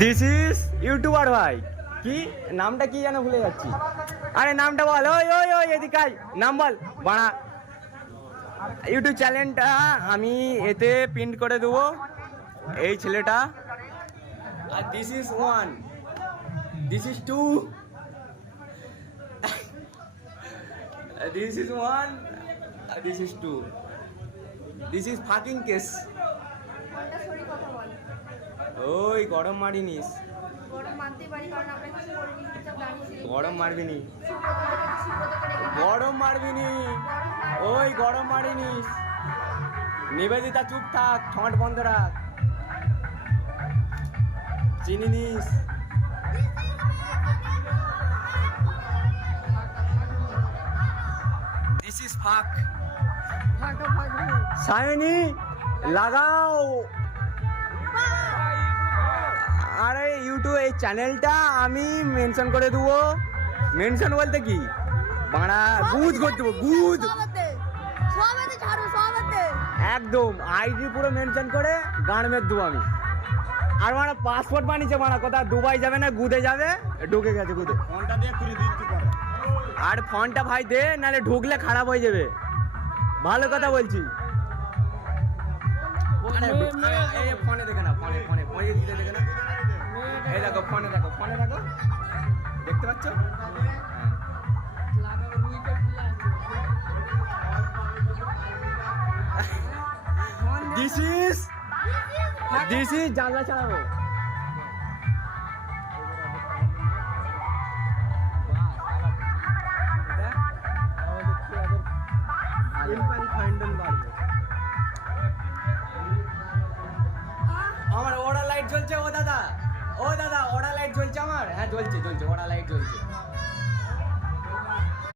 This is YouTuber ভাই। কি নামটা কি যেন ভুলে যাচ্ছি। আরে নামটা বল, ওই ওই ওই এদিকে আয়, নাম বল বাড়া। ইউটিউব চ্যানেলটা আমি এতে প্রিন্ট করে দেবো, এই ছেলেটা। আর this is one, this is two, this is one, this is two, this is fucking case. ওই গরম মারিনিস, গরম মারবি নি, গরম মারবি নি, ওই গরম মারিনিস। নিবেদিতা চুপ থাক, ঠোঁট বন্ধ রাখ, চিনি নিস। দিস ইজ ফাক। সায়নি লাগাও। আরে ইউটিউব এই চ্যানেলটা আমি মেনশন করে দেবো। মেনশন বলতে কি বাড়া, গুদ করে দেবো, গুদ একদম। আইডি পুরো মেনশন করে গান মেরে দেবো আমি। আর মারা পাসপোর্ট বানিয়েছে মারা, কোথাও দুবাই যাবে না, গুদে যাবে, ঢুকে গেছে গুদে। ফোনটা দিয়ে খুলে দিচ্ছি পরে। আর ফোনটা ভাই দে, নাহলে ঢুকলে খারাপ হয়ে যাবে। ভালো কথা বলছি। এই ফোনে দেখে না, ফোনে ফোনে ফোনে দিতে দেখে না। এই দেখো ফোনে, দেখো ফোনে, দেখো দেখতে পাচ্ছ। দিস ইজ জানলা চালাবো। আমার ওরা লাইট জ্বলছে। ও দাদা, ও দাদা, ওরা লাইট জ্বলছে আমার। হ্যাঁ জ্বলছে জ্বলছে, ওরা লাইট জ্বলছে।